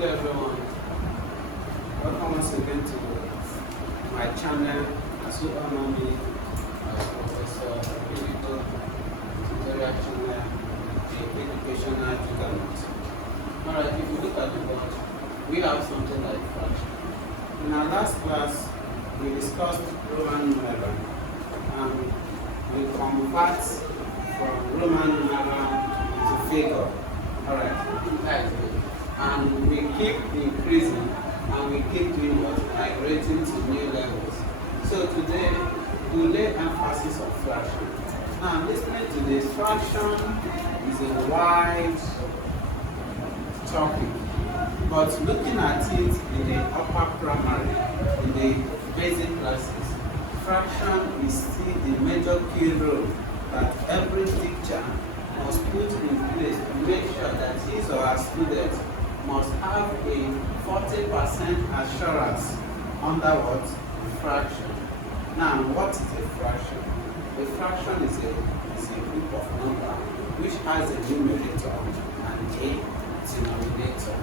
Good everyone. Welcome once again to my channel. As you all know me as Professor Biblical Tutorial Channel, the Educational Juggernaut. Alright, if you look at the board, we have something like fraction. In our last class, we discussed Roman numeral and we convert from Roman numeral to figure. Alright, that is good. And we keep increasing and we keep doing what? Migrating to new levels. So today we lay emphasis on fraction. Now listening to this, fraction is a wide topic, but looking at it in the upper primary, in the basic classes, fraction is still the major key role that every teacher must put in place to make sure that his or her students must have a 40% assurance under what? Fraction. Now, what is a fraction? A fraction is a group of number which has a numerator and a denominator.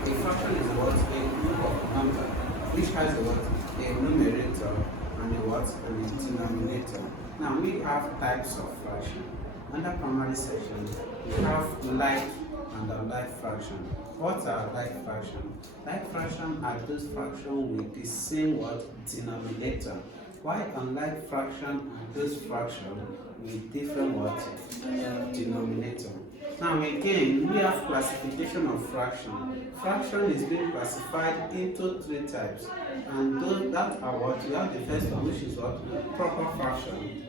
A fraction is what? A group of number which has a what? A numerator and a what? And a denominator. Now, we have types of fraction. Under primary section, we have like and unlike fraction. What are like fraction? Like fraction are those fractions with the same what? Denominator. While unlike fraction are those fractions with different what? Denominator. Now again, we have classification of fraction. Fraction is being classified into three types, and those that are what? We have the first one, which is what? Proper fraction.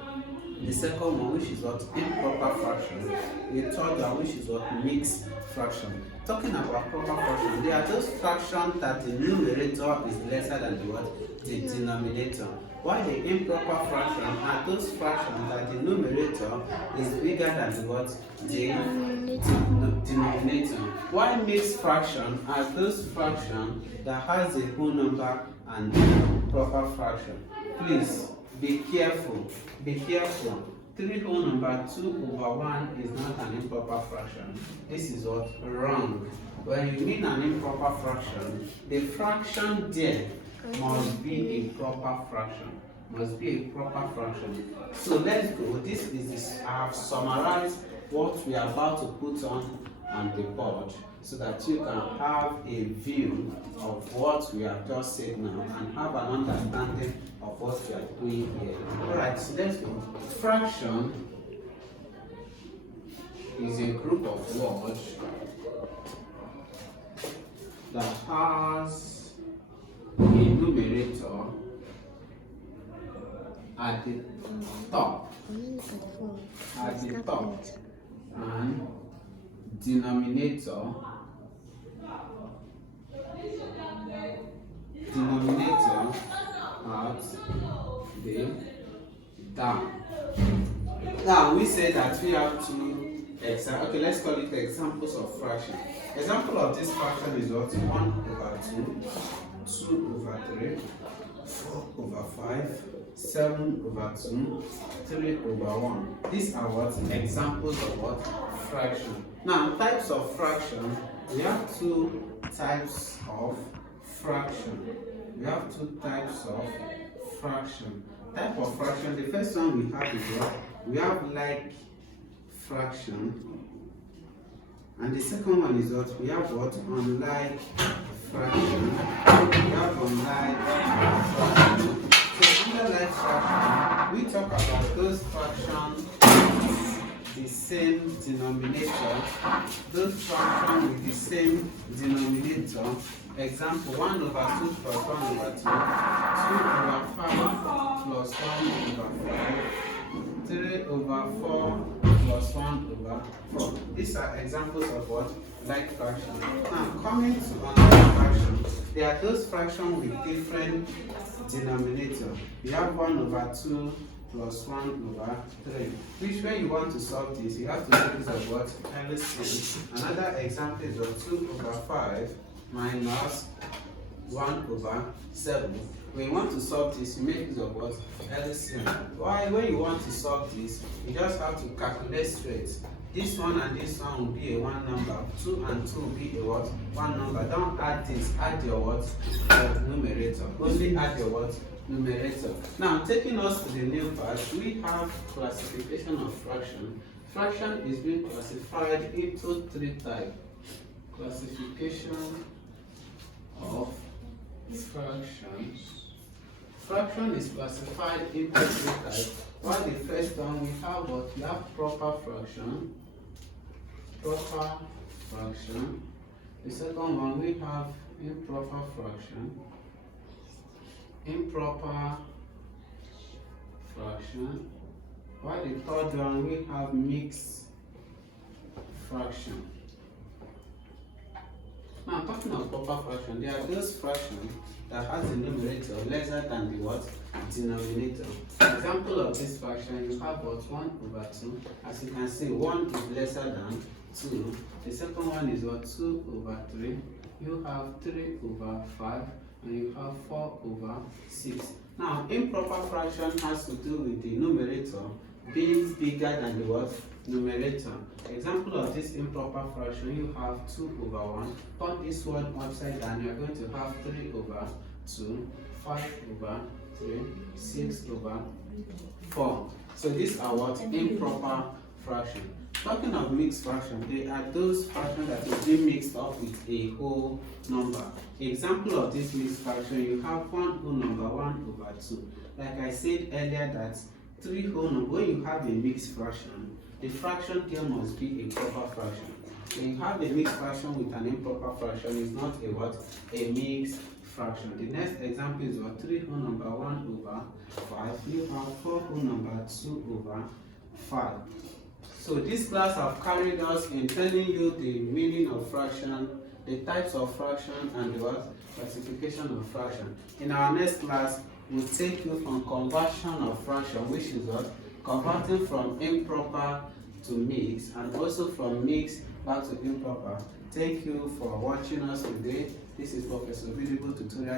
The second one, which is what? Improper fraction. The third one, which is what? Mixed fraction. Talking about proper fraction, they are those fractions that the numerator is lesser than the what? The denominator. While the improper fraction are those fractions that the numerator is bigger than the what? The denominator. While mixed fraction are those fractions that has a whole number and proper fraction. Please be careful. Be careful. 3 whole number 2 over 1 is not an improper fraction. This is what? Wrong. When you mean an improper fraction, the fraction there must be a proper fraction. Must be a proper fraction. So let's go. This is I have summarized what we are about to put on the board so that you can have a view of what we have just said now and have an understanding of what we are doing here. Alright, so let's go. Fraction is a group of words that has a numerator at the top, and denominator at the down. Now we say that we have two examples. Okay, let's call it examples of fraction. Example of this fraction is what? 1 over 2, 2 over 3, 4 over 5, 7 over 2, 3 over 1. These are what? Examples of what? Fraction. Now, types of fraction. We have two types of fraction. We have two types of fraction. Type of fraction. The first one we have is what? We have like fraction. And the second one is what? We have what? Unlike fraction. We have unlike fraction. So under like fraction, we talk about those fractions with the same denominator. Those fractions with the same denominator. Example: 1 over 2 plus 1 over 2, 2 over 5 plus 1 over 5, 3 over 4 plus 1 over 4. These are examples of what? Like fraction. Now, coming to unlike fraction, there are those fractions with different denominator. We have 1 over 2 plus 1 over 3. Which way you want to solve this, you have to make use of what? LCM. Another example is what? 2 over 5 minus 1 over 7. When you want to solve this, you make use of what? LCM. Why? When you want to solve this, you just have to calculate straight. This one and this one will be a one number. 2 and 2 will be a what? One number. Don't add things. Add your what? Your numerator. Only add your what? Numerator. Now, taking us to the new part, we have classification of fraction. Fraction is being classified into three types. Classification of fractions. Fraction is classified into three types. While the first one we have what? We have proper fraction. Proper fraction. The second one we have improper fraction. Improper fraction. While the third one we have mixed fraction. Now, talking of proper fraction, there are those fractions that has the numerator lesser than the what? Denominator. Example of this fraction, you have what? 1/2. As you can see, 1 is lesser than 2. The second one is what? 2/3. You have 3/5, and you have 4/6. Now, improper fraction has to do with the numerator being bigger than the what? Numerator. Example of this improper fraction, you have 2/1. Turn this one upside down, you are going to have 3/2, 5/3, 6/4. So these are what? Improper fraction. Talking of mixed fraction, they are those fractions that will be mixed up with a whole number. Example of this mixed fraction, you have one whole number, 1/2. Like I said earlier, that 3 whole number. When you have a mixed fraction, the fraction there must be a proper fraction. When you have a mixed fraction with an improper fraction, it's not a what? A mixed fraction. The next example is what? 3 whole number, 1/5. You have 4 whole number, 2/5. So this class have carried us in telling you the meaning of fraction, the types of fraction, and the what? Classification of fraction. In our next class, we'll take you from conversion of fraction, which is what? Converting from improper to mixed, and also from mixed back to improper. Thank you for watching us today. This is Professor Bilibo Tutorial.